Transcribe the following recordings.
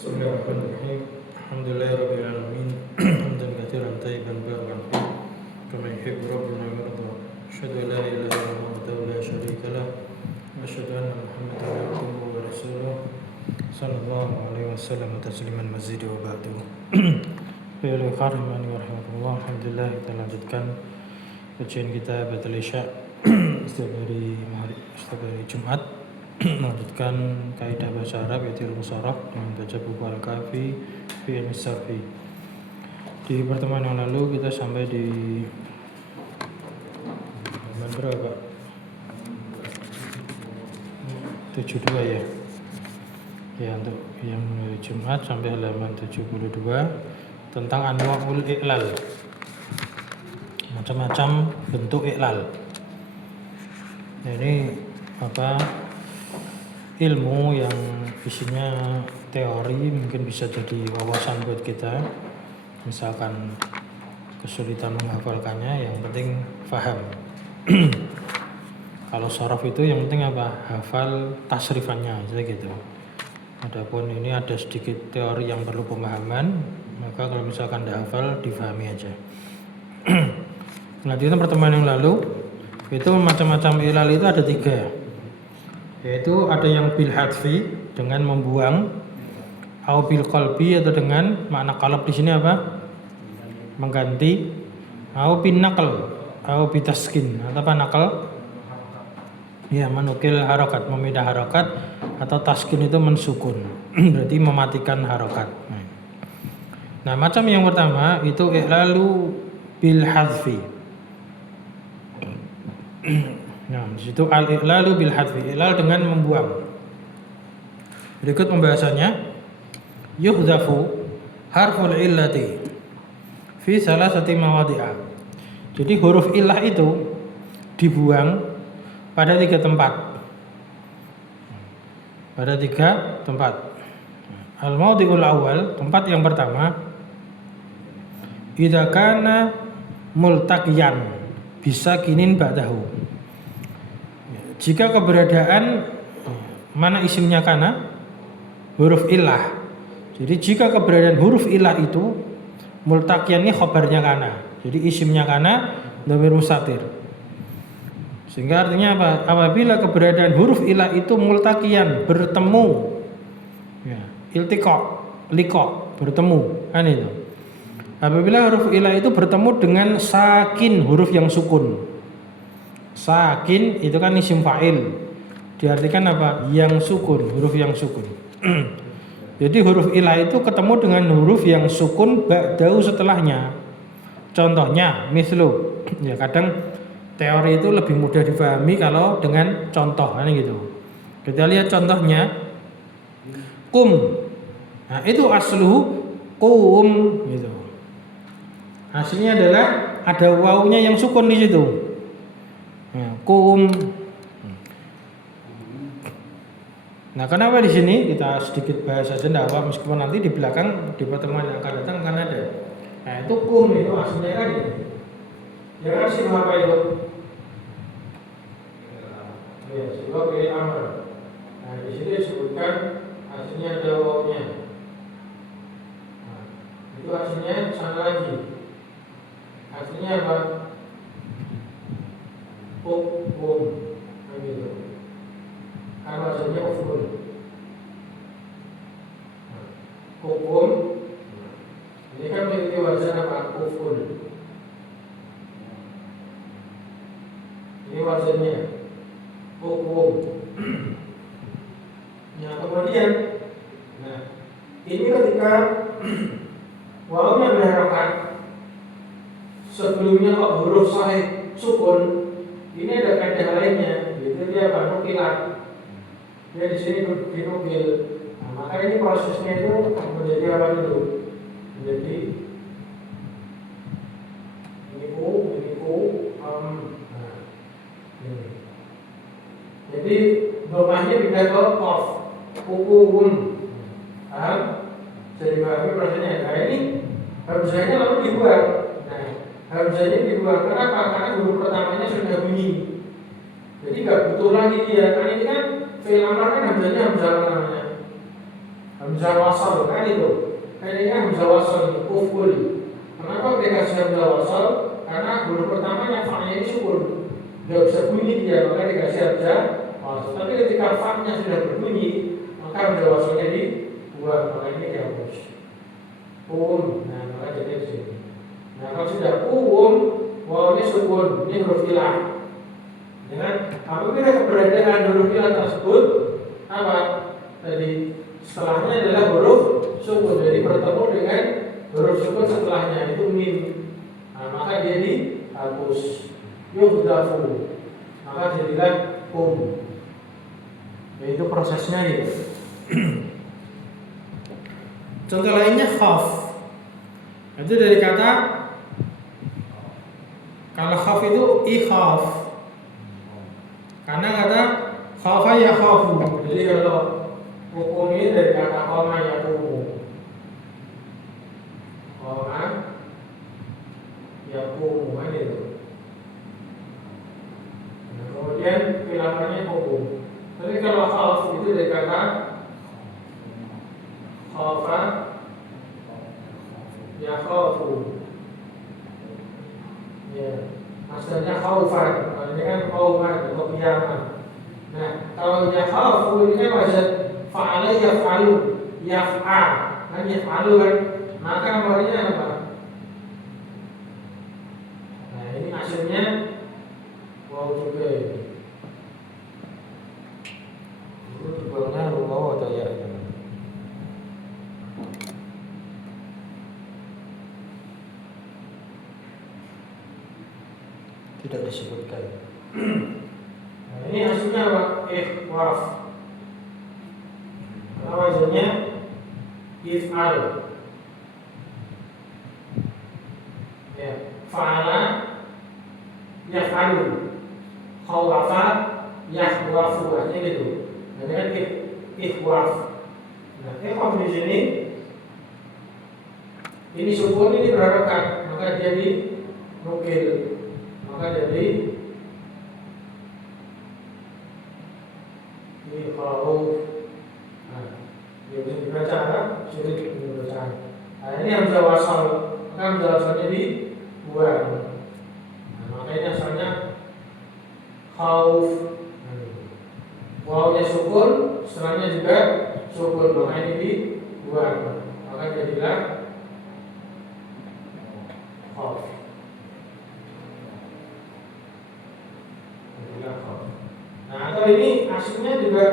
Bismillahirrahmanirrahim. Alhamdulillahi alamin. Hamdan katsiran thayyiban barakan fi kama yuhibbu rabbuna wa yarda. Asyhadu an la ilaha illallah wahdahu la syarika lah wa asyhadu anna Muhammadan abduhu wa rasuluh sallallahu alaihi wasallam tasliman mazid wa ba'du. Ya rahimani wa rahmatullah. Alhamdulillah kita lanjutkan kajian kita Batal Isya setiap hari Jumat. Melanjutkan kaidah bahasa Arab yaitu ilmu sharaf dengan baca buku Al-Kafi fi Ilmi Sarfi. Di pertemuan yang lalu kita sampai di halaman berapa? 72 ya. Ya, untuk yang Jumat sampai halaman 72 tentang anwa'ul i'lal. Macam-macam bentuk i'lal. Nah, ini ilmu yang isinya teori, mungkin bisa jadi wawasan buat kita. Misalkan kesulitan menghafalkannya, yang penting paham. Kalau sharaf itu yang penting hafal tasrifannya aja gitu. Adapun ini ada sedikit teori yang perlu pemahaman, maka kalau misalkan tidak hafal difahami aja. Lanjutkan pertemuan yang lalu, itu macam-macam ilal itu ada 3. Yaitu ada yang bil hadfi dengan membuang, au bil qalbi atau dengan makna qalb di sini mengganti, au bin naql au bi taskin atau naql ya menukil harokat, memindah harokat, atau taskin itu mensukun berarti mematikan harokat. Nah, macam yang pertama itu i'lalu bil hadfi. Nah, di situ al-i'lalu bil hadfi, i'lal dengan membuang. Berikut pembahasannya. Yuhdhafu harful illati fi salasati mawadi'a. Jadi huruf illah itu dibuang pada 3 tempat. Pada 3 tempat. Al-mawdi'ul awal, tempat yang pertama, idza kana multaqiyan bisakinin ba'dahu. Jika keberadaan mana isimnya kana huruf ilah. Jadi jika keberadaan huruf ilah itu multaqiyan ini khabarnya kana. Jadi isimnya kana dhamir mustatir. Sehingga artinya apa? Apabila keberadaan huruf ilah itu multaqiyan, bertemu. Ya, iltiqa, liqa, bertemu. Kan itu. Apabila huruf ilah itu bertemu dengan sakin, huruf yang sukun. Sakin itu kan isim fa'il. Diartikan yang sukun, huruf yang sukun. Jadi huruf ilah itu ketemu dengan huruf yang sukun ba'dahu setelahnya. Contohnya mislu. Ya, kadang teori itu lebih mudah difahami kalau dengan contoh kan gitu. Kita lihat contohnya. Kum. Nah, itu asluhu kum gitu. Hasilnya adalah ada wawunya yang sukun di situ. Kum. Nah, kenapa di sini kita sedikit bahas saja enggak apa, meskipun nanti di belakang di pertemuan yang akan datang akan ada. Nah, itu kum itu aslinya kan ini. Ya kan sih apa itu? Ya, sebab ini amr. Nah, di sini disebutkan aslinya ada wawunya. Nah, itu aslinya sana lagi. Aslinya apa? Kum, gitu. Kan maksudnya uful. Kum. Ini kan memiliki wazan uful. Ini wazannya kum. Nah, kemudian, ini ketika wawunya berharokat, sebelumnya kok huruf sahih sukun. Ini ada kaidah lainnya, yaitu dia nukilat. Dia di sini dinukil. Nah, maka ini prosesnya itu menjadi apa dulu? Menjadi ini ini. Jadi domahnya pindah ke qaf, kukum. Paham? Jadi dipahami prosesnya. Nah, ini harusnya lalu dibuang. Hamzahnya dibuang. Kenapa? Karena huruf pertamanya sudah bunyi. Jadi nggak butuh lagi dia. Karena ini kan fi'il amar kan hamzahnya hamzah namanya. hamzah wasal kan itu. Kayaknya hamzah wasal itu uful. Kenapa dikasih hamzah wasal? Karena huruf pertamanya fa-nya ini sukun. Nggak bisa bunyi dia, maka dikasih hamzah wasal. Tapi ketika fa-nya sudah berbunyi, maka hamzah wasalnya dibuang, maka ini dihapus. Nah maka jadi di sini. Nah kalau sudah wawnya sukun, ini huruf ilah. Ya kan? Apabila keberadaan huruf ilah tersebut apa? Tadi setelahnya adalah huruf sukun, jadi bertemu dengan huruf sukun setelahnya itu mim. Nah maka dia dihapus. Yuhdafu, maka jadilah yaitu prosesnya itu. Contoh lainnya khaf. Itu dari kata, kalau khaf itu ikhaf. Karena kata khafa ya khafu. Jadi kalau hukum ini dari kata qama ya qumu. Qama ya qumu kan itu. Nah, kemudian khilafannya hukum. Tapi kalau khaf itu dari kata khafa ya khafu. Ya, maksudnya khaufan. Ini kan qauman atau qiyaman. Nah, kalau ya khafu ini kan maksud fa'ala yaf'alu, yaf'al. Kan yaf'alu kan. Maka namanya apa? Nah, ini hasilnya waw juga ini. Itu tebalnya waw atau ya? Tidak disebutkan. Nah, ini hasilnya apa? Ikhwaf. Wazannya if'al. Ya, fa'ala yaf'alu. Khawafa yahwafu, artinya gitu. Nah, ini kan ikhwaf. Nah, ikhwaf di sini ini sukun, ini berharokat, maka jadi nukil. Maka jadi ini kalau dia bisa dibaca, sulit dibaca. Nah ini hamzah wasal, maka hamzah wasalnya dibuang. Nah, makanya asalnya khauf. Wawnya sukun, setelahnya juga sukun, maka ini dibuang. Maka jadilah khauf. Nah, atau ini aslinya juga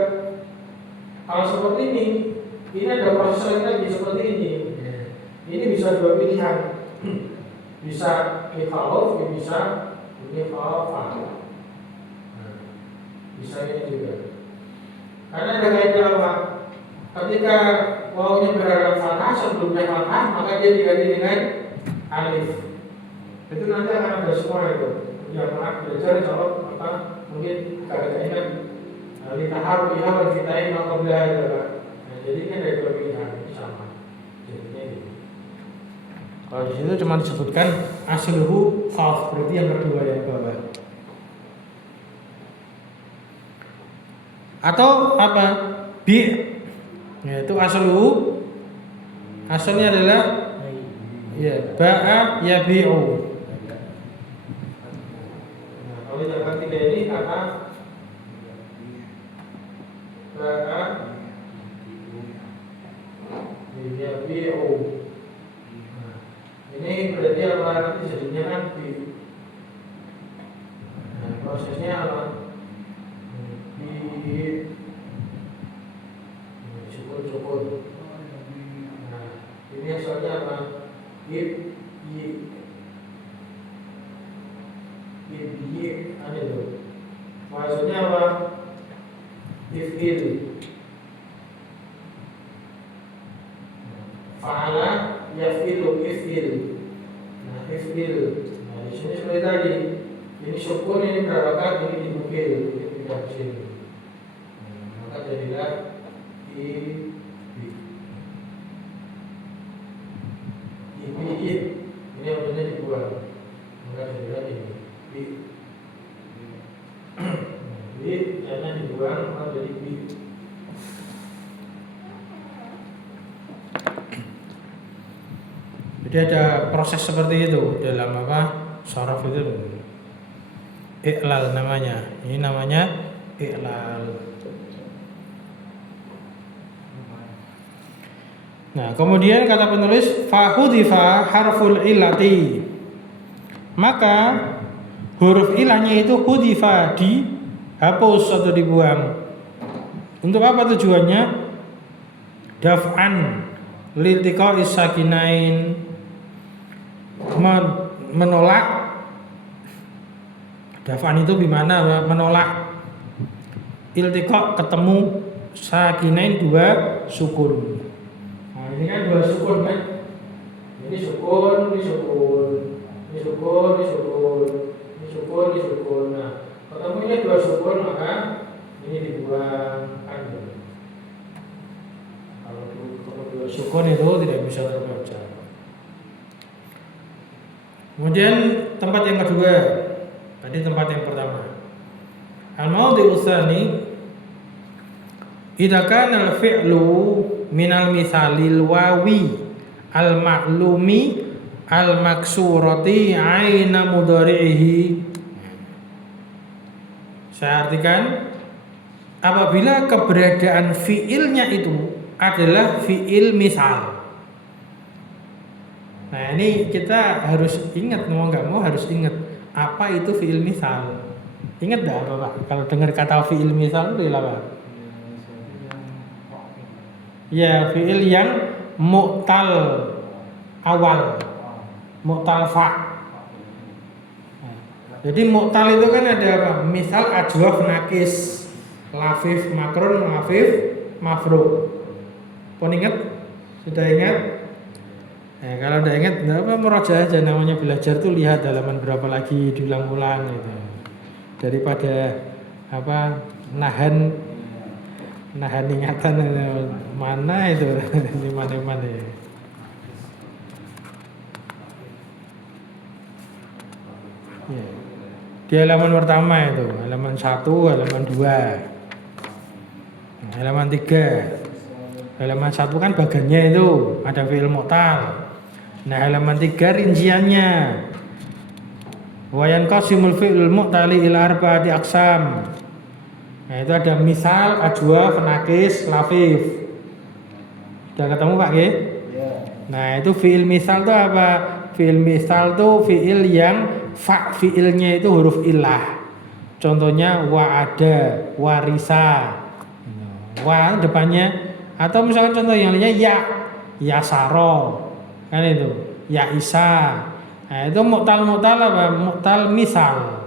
kalau seperti ini ada proses lain lagi seperti ini. Ini bisa dua pilihan, bisa ikhaf, bisa ikhafah. Bisa ini juga. Karena ada kaidah apa? Ketika wawnya berharap fathah sebelumnya fathah, maka dia diganti dengan alif. Itu nanti akan ada semua itu. Ya maaf belajar kalau apa mungkin kagak ingat litahar biha wal fitain maqablah itu kan. Nah, jadi kan dari dua pilihan ini sama. Jadinya gitu. Kalau di situ cuma disebutkan asluhu khaf, berarti yang kedua yang bawah. Atau apa? Bi, yaitu asluhu, asalnya adalah ya ba'a yabi'u. Kalau yang ketiga ini kata ba'a yabi'u. Ini berarti apa? Nanti jadinya kan bi. Nah, prosesnya apa? Bi syukur. Nah, ini asalnya apa? Ada itu. Maksudnya apa? Ifil. Fa'ala yafilu ifil. Nah, ifil. Nah, di sini seperti tadi. Ini sukun, ini berharokat, ini dinukil, ini tidak sini. Maka jadilah ibi. Ini yang benar dibuang. Maka jadilah ini. Jadi jangan dibuang, maka jadi bi. Jadi ada proses seperti itu dalam sorof itu. Iqlal namanya. Ini namanya iqlal. Nah, kemudian kata penulis fahudifa harful illati. Maka huruf ilahnya itu hudifa, dihapus atau dibuang. Untuk apa tujuannya? Daf'an liltiqa'is sakinain, menolak. Daf'an itu gimana? Menolak iltiqa, ketemu sakinain, dua sukun. Nah, ini kan dua sukun kan? Ini sukun, ini sukun, ini sukun, ini sukun, ini sukun, ini sukun. Nah, ketemunya dua sukun maka ini dibuang kan. Kalau dua sukun itu tidak bisa terbaca. Kemudian tempat yang kedua, tadi tempat yang pertama. Al-mawdi'u tsani idza kana al-fi'lu minal misalil wawi al-ma'lumi al-maksurati aina mudhari'ihi. Saya artikan, apabila keberadaan fiilnya itu adalah fiil misal. Nah, ini kita harus ingat, mau nggak mau harus ingat apa itu fiil misal. Ingat dah Bapak, kalau dengar kata fiil misal itu apa? Ya, fiil yang mu'tal awal, mu'tal fa. Jadi mu'tal itu kan ada apa? Misal ajwaf nakis, lafif makrun, lafif mafru. Pun ingat? Sudah ingat? Nah, kalau udah ingat, apa meroja aja, namanya belajar tuh lihat halaman berapa lagi, diulang-ulang gitu. Daripada apa nahan ingatan mana itu di mana-mana ya. Ya. Di halaman pertama itu, halaman 1, halaman 2, halaman 3. Halaman 1 kan bagannya itu ada fi'il mu'tal. Nah, halaman 3 rinciannya. Wa yanqasimul fi'il mu'tali ila arba'ati aqsam. Nah, itu ada misal, ajwaf, nakis, lafif. Sudah ketemu Pak G? Nah, itu fi'il misal itu apa? Fi'il misal itu fi'il yang fa fi'ilnya itu huruf ilah. Contohnya wa'ada, warisa. Wa depannya, atau misalkan contoh yang lainnya yasaro, kan itu, ya isa. Nah, itu mu'tal apa? Mu'tal misal.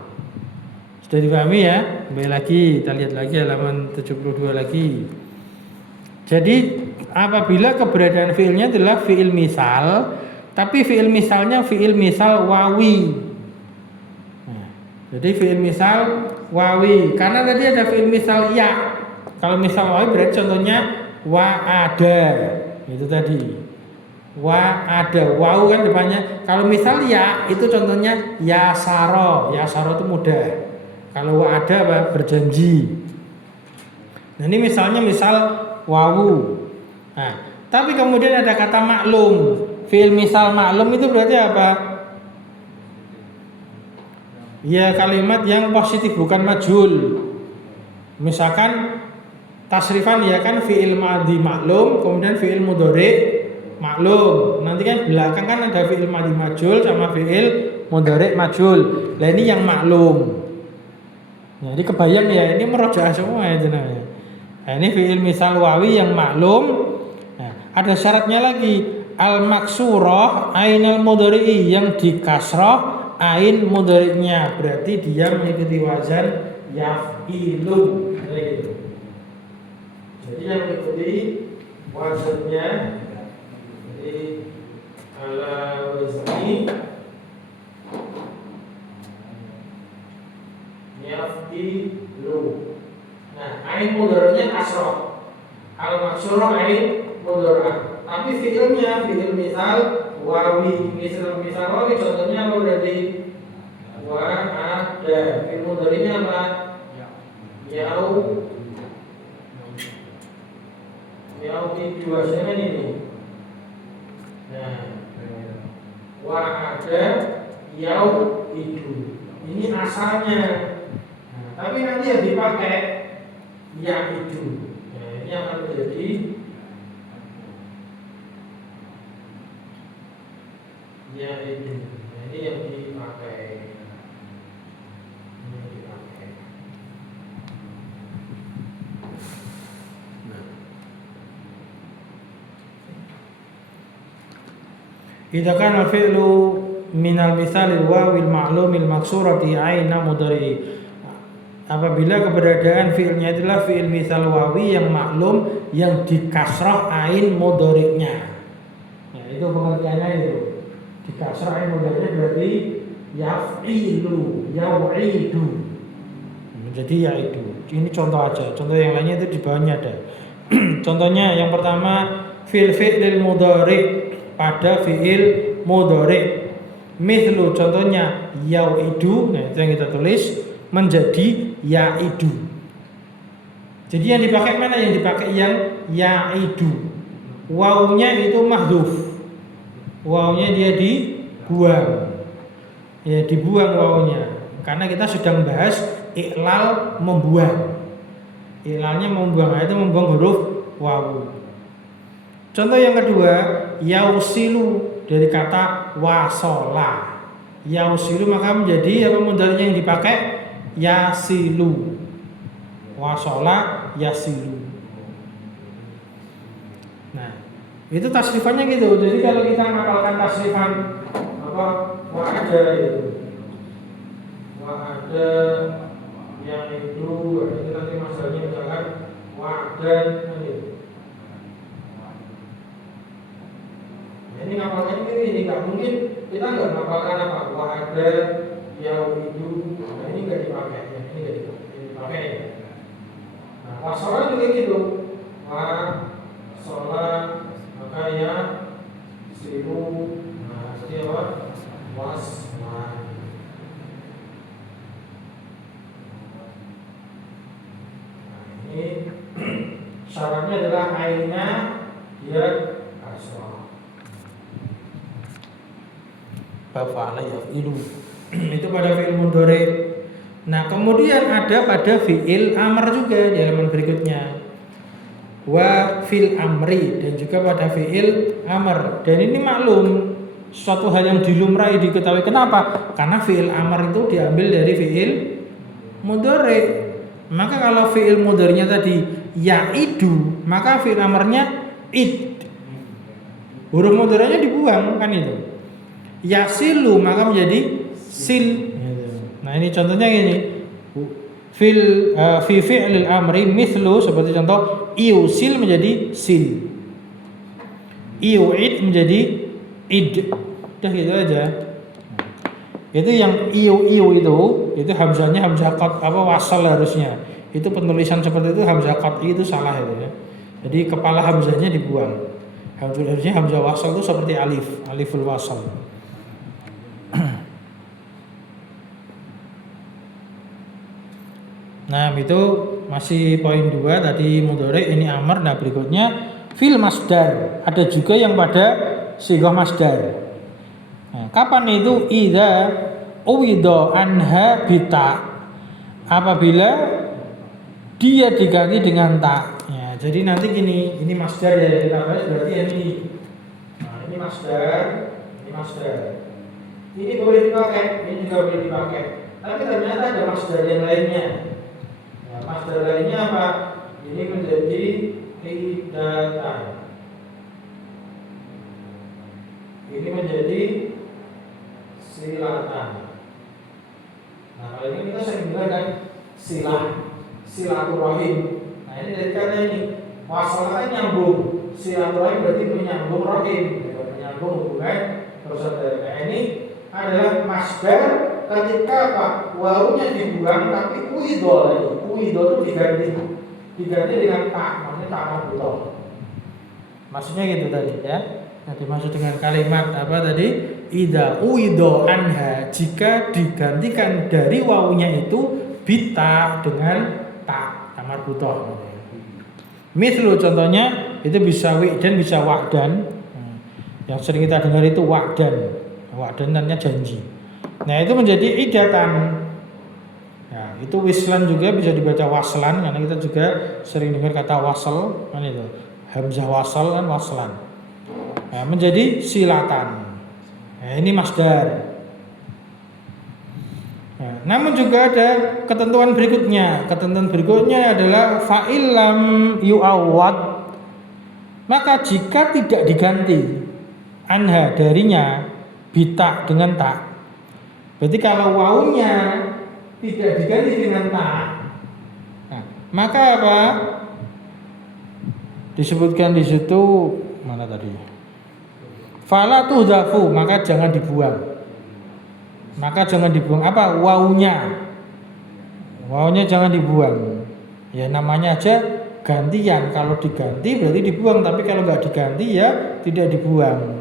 Sudah dipahami ya? Kembali lagi, kita lihat lagi halaman 72 lagi. Jadi apabila keberadaan fiilnya adalah fiil misal, tapi fiil misalnya fiil misal wawi. Nah, jadi fiil misal wawi, karena tadi ada fiil misal ya. Kalau misal wawi berarti contohnya wa ada, itu tadi wa ada, wau kan depannya. Kalau misal ya itu contohnya yasaro, yasaro itu mudah. Kalau wa ada apa? Berjanji. Nah, ini misalnya misal wawu. Nah, tapi kemudian ada kata maklum. Fiil misal maklum itu berarti apa? Ya, kalimat yang positif bukan majhul. Misalkan tasrifan ya kan fi'il madhi maklum, kemudian fi'il mudhari maklum. Nanti kan belakang kan ada fi'il madhi majhul sama fi'il mudhari majhul. Nah, ini yang maklum. Nah, jadi kebayang ya, ini merojaah semua ya namanya. Nah, ini fi'il misal wawi yang maklum. Nah, ada syaratnya lagi, al maksurah ainal mudhari'i, yang dikasrah ain mudhari'nya, berarti dia mengikuti wazan yaf'ilun kayak gitu. Jadi yang mengikuti wazannya, jadi ala wazni yaf'ilu. Nah, ain mudhari'nya kasrah, al maksurah ain mudhari'ah. Tapi fi'ilnya fi'il misal wawi, misal wawi contohnya apa berarti? Wa ada. Fi'il mudhari'nya apa? Yau di dua ini. Nah, wa'ada yau'idu. Ini asalnya. Nah, tapi nanti yang dipakai ya'idu. Nah, ini akan menjadi ya'idu. Nah, ini yang dipakai. Idza kana fi'lu minal misalil wawil ma'lumil maksurati aina mudhari. Apabila keberadaan fi'ilnya adalah fi'il misal wawi yang maklum yang dikasrah ain mudhari'nya. Nah, itu pengertiannya itu. Dikasrah ain mudhari'nya berarti yaf'ilu, yau'idu. Jadi yaidu. Ini contoh aja. Contoh yang lainnya itu di bawahnya ada. Contohnya yang pertama fi'lil mudhari' pada fi'il mudhari'. Mithlu contohnya yau'idu, nah itu yang kita tulis menjadi ya'idu. Jadi yang dipakai mana? Yang dipakai yang ya'idu. Wawunya itu mahdzuf. Wawunya dia dibuang. Ya, dibuang wawunya. Karena kita sedang bahas iklal membuang. Iklalnya membuang, itu membuang huruf wawu. Contoh yang kedua, yausilu dari kata wasola. Yausilu maka menjadi apa mudhari'nya yang dipakai? Yasilu. Wasola yasilu. Nah, itu tasrifannya gitu. Jadi kalau kita ngapalkan tasrifan apa wa'ada itu. Wa'ada yang itu nanti masalahnya misalkan wa'dan gitu. Ini ngapalkan ini nggak mungkin kita nggak ngapalkan apa wa'ada yau'idu. Nah ini nggak dipakai, ini nggak dipakai. Nah wasolah juga gitu, wasolah maka ya silu. Nah seperti apa? Waslah. Nah ini syaratnya adalah aina dia kasrah. Fa'ala yaf'ilu. Itu pada fi'il mudhari'. Nah, kemudian ada pada fi'il amr juga di halaman berikutnya. Wa fil amri, dan juga pada fi'il amr. Dan ini maklum suatu hal yang dilumrahi diketahui. Kenapa? Karena fi'il amr itu diambil dari fi'il mudhari'. Maka kalau fi'il mudhari'nya tadi ya'idu, maka fi'il amrnya id. Huruf mudhari'nya dibuang kan itu. Yasilu maka menjadi sil. Nah ini contohnya gini. Fi fi'lil amri mithlu, seperti contoh iusil menjadi sil, iu'id menjadi id. Udah gitu aja. Itu yang iu itu hamzahnya hamzah qat apa wasal harusnya. Itu penulisan seperti itu hamzah qat'i itu salah itu ya. Jadi kepala hamzahnya dibuang. Harusnya hamzah wasal itu seperti aliful wasal. Nah itu masih poin 2 tadi mudhari', ini amr. Nah berikutnya fil masdar, ada juga yang pada sighah masdar. Nah, kapan itu? Idza uwidha anha bita, apabila dia diganti dengan tak. Ya, jadi nanti gini, ini masdar ya kita bahas berarti ini. Nah ini masdar, ini boleh dipakai, ini juga boleh dipakai. Tapi ternyata ada masdar yang lainnya. Masdar lainnya apa? Ini menjadi hidatan. Ini menjadi silatan. Nah kalau ini kita sering bilang kan silaturahim. Nah ini dari kata ini wasalnya nyambung, silaturahim berarti menyambung rahim, menyambung hubungan persaudaraan. Nah ini adalah masdar ketika apa? Wawunya dibuang tapi uidho lagi. Uidho itu diganti dengan tak, maksudnya tak marbutoh. Maksudnya gitu tadi ya. Nah dimaksud dengan kalimat apa tadi? Idza uidho anha, jika digantikan dari wawunya itu bita dengan tak marbutoh. Mithlu contohnya itu bisa wi dan bisa wa'dan. Yang sering kita dengar itu wa'dan. Wa'dan artinya janji. Nah, itu menjadi idatan. Ya, itu wislan juga bisa dibaca waslan, karena kita juga sering dengar kata wasal, kan itu. Hamzah wasal kan waslan. Nah, menjadi silatan. Nah, ini masdar. Nah, namun juga ada ketentuan berikutnya. Ketentuan berikutnya adalah fa'ilam yu'awwad, maka jika tidak diganti anha darinya bita dengan tak. Berarti kalau wawunya tidak diganti dengan tak, nah, maka apa? Disebutkan di situ mana tadi? Fala tudhafu, maka jangan dibuang. Maka jangan dibuang apa? Wawunya. Wawunya jangan dibuang. Ya namanya aja gantian. Kalau diganti berarti dibuang, tapi kalau nggak diganti ya tidak dibuang.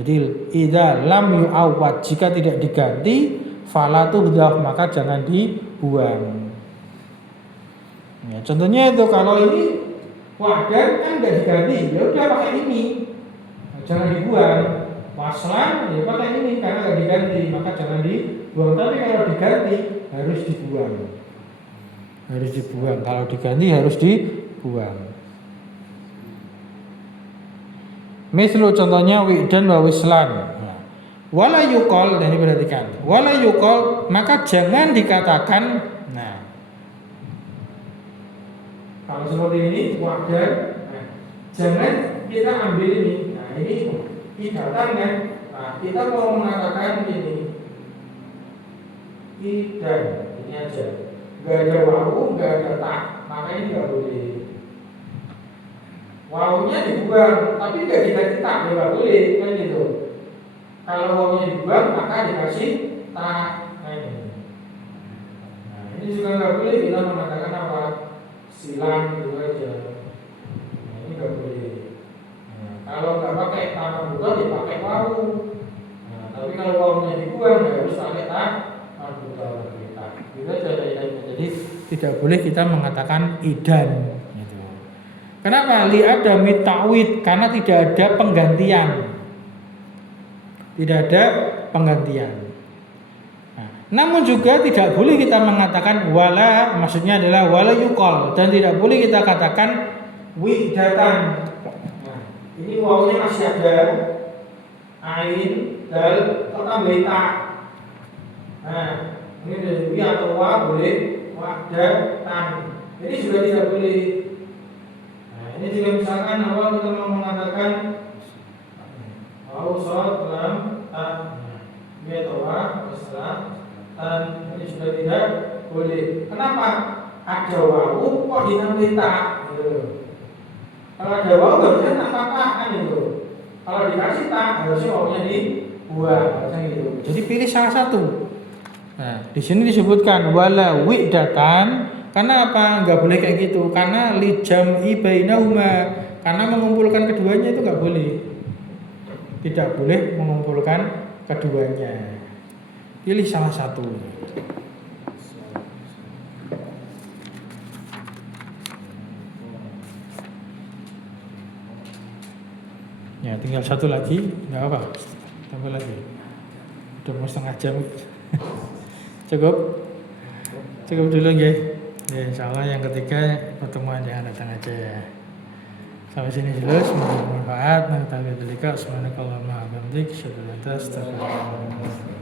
Jadi idza lam yu'awwad, jika tidak diganti, fala tudhaf, maka jangan dibuang. Ya, contohnya itu kalau ini wa'dan kan nggak diganti, ya udah pakai ini. Nah, jangan dibuang. Waslan ya pakai ini karena nggak diganti, maka jangan dibuang. Tapi kalau diganti harus dibuang. Harus dibuang. Kalau diganti harus dibuang. Mislu contohnya wi'dan wa wislan. Wala yuqal, dan diperhatikan. Wala yuqal, maka jangan dikatakan. Nah, kalau seperti ini wa'dan, nah, jangan kita ambil ini. Nah, ini idatan kan. Nah, kita mau mengatakan ini idan, ini aja. Gak ada wawu, gak ada tak, maka ini gak boleh. Wawunya dibuang, tapi gak dikasih tak, ya gak boleh, kan gitu. Kalau wawunya dibuang, maka dikasih tak. Nah ini juga gak boleh kita mengatakan apa? Silang gitu aja. Nah, ini gak boleh. Kalau nggak pakai tangan buka, ya pakai wawu. Nah, tapi kalau wawunya dibuang, ya harus pakai tangan buka. Kita jadi tidak boleh kita mengatakan idan. Gitu. Kenapa? Li ada mitawid, karena tidak ada penggantian. Tidak ada penggantian. Nah, namun juga tidak boleh kita mengatakan wala, maksudnya adalah wala yuqal, dan tidak boleh kita katakan widatan. Ini wawunya masih ada ain, dal, tambah tak. Nah, ini dari wi atau wa boleh, wa'dan, tan. Ini juga tidak boleh. Nah, ini juga misalkan awal kita mau mengatakan wawu shad lam tan. Wi atau wa, waslam, tan. Ini sudah tidak boleh. Kenapa? Ada wawu kok ditambah tak. Kalau ada wawu harusnya tanpa tak kan itu. Kalau dikasih tak harusnya wawunya dibuang, macam itu. Jadi pilih salah satu. Nah, di sini disebutkan wala wi'datan, karena apa? Enggak boleh kayak gitu. Karena li jam'i bainahuma, karena mengumpulkan keduanya itu enggak boleh. Tidak boleh mengumpulkan keduanya. Pilih salah satu. Ya, tinggal satu lagi, nggak apa, tambah lagi. Udah mau setengah jam. Cukup dulu ya. Ya, insya Allah yang ketiga pertemuan yang datang aja ya. Sampai sini dulu, semoga bermanfaat. Nah, kita lihat. Subhanakallahumma wa bihamdika, asyhadu an la ilaha illa anta, astaghfiruka wa atubu ilaik.